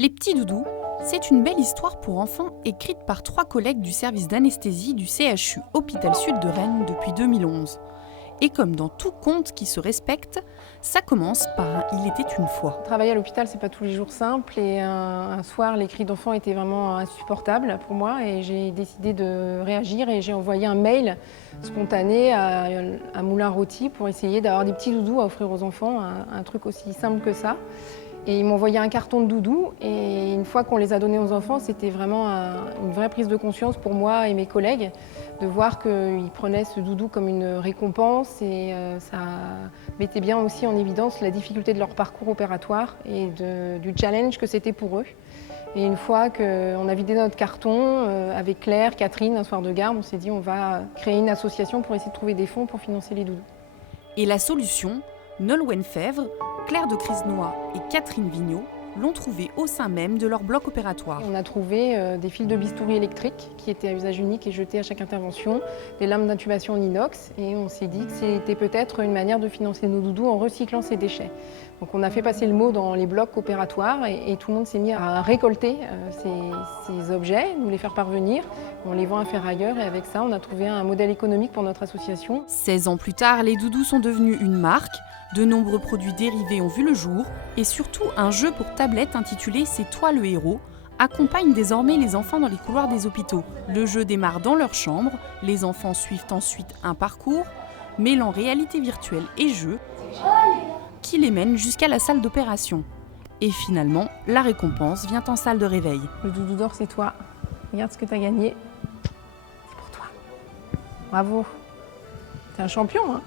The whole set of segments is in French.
Les petits doudous, c'est une belle histoire pour enfants écrite par 3 collègues du service d'anesthésie du CHU Hôpital Sud de Rennes depuis 2011. Et comme dans tout conte qui se respecte, ça commence par un « il était une fois ». Travailler à l'hôpital, c'est pas tous les jours simple et un soir, les cris d'enfants étaient vraiment insupportables pour moi et j'ai décidé de réagir et j'ai envoyé un mail spontané à Moulin-Rôti pour essayer d'avoir des petits doudous à offrir aux enfants, un truc aussi simple que ça. Et ils m'ont envoyé un carton de doudous et une fois qu'on les a donnés aux enfants, c'était vraiment une vraie prise de conscience pour moi et mes collègues de voir qu'ils prenaient ce doudou comme une récompense et ça mettait bien aussi en évidence la difficulté de leur parcours opératoire et du challenge que c'était pour eux. Et une fois qu'on a vidé notre carton, avec Claire, Catherine, un soir de garde, on s'est dit on va créer une association pour essayer de trouver des fonds pour financer les doudous. Et la solution, Nolwenn Fèvre, Claire de Crisnois et Catherine Vigneault l'ont trouvée au sein même de leur bloc opératoire. On a trouvé des fils de bistouri électriques qui étaient à usage unique et jetés à chaque intervention, des lames d'intubation en inox et on s'est dit que c'était peut-être une manière de financer nos doudous en recyclant ces déchets. Donc on a fait passer le mot dans les blocs opératoires et tout le monde s'est mis à récolter ces objets, nous les faire parvenir. On les vend à Ferrailleur et avec ça on a trouvé un modèle économique pour notre association. 16 ans plus tard, les doudous sont devenus une marque. De nombreux produits dérivés ont vu le jour et surtout un jeu pour tablette intitulé « C'est toi le héros » accompagne désormais les enfants dans les couloirs des hôpitaux. Le jeu démarre dans leur chambre, les enfants suivent ensuite un parcours, mêlant réalité virtuelle et jeu, qui les mène jusqu'à la salle d'opération. Et finalement, la récompense vient en salle de réveil. Le doudou d'or, c'est toi. Regarde ce que tu as gagné. C'est pour toi. Bravo. T'es un champion, hein ?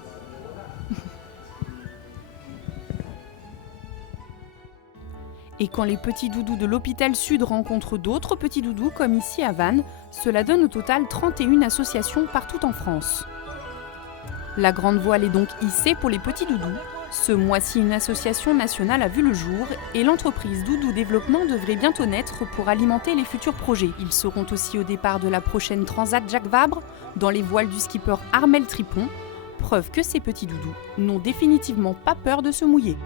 Et quand les petits doudous de l'hôpital Sud rencontrent d'autres petits doudous, comme ici à Vannes, cela donne au total 31 associations partout en France. La grande voile est donc hissée pour les petits doudous. Ce mois-ci, une association nationale a vu le jour et l'entreprise Doudou Développement devrait bientôt naître pour alimenter les futurs projets. Ils seront aussi au départ de la prochaine Transat Jacques Vabre, dans les voiles du skipper Armel Tripon, preuve que ces petits doudous n'ont définitivement pas peur de se mouiller.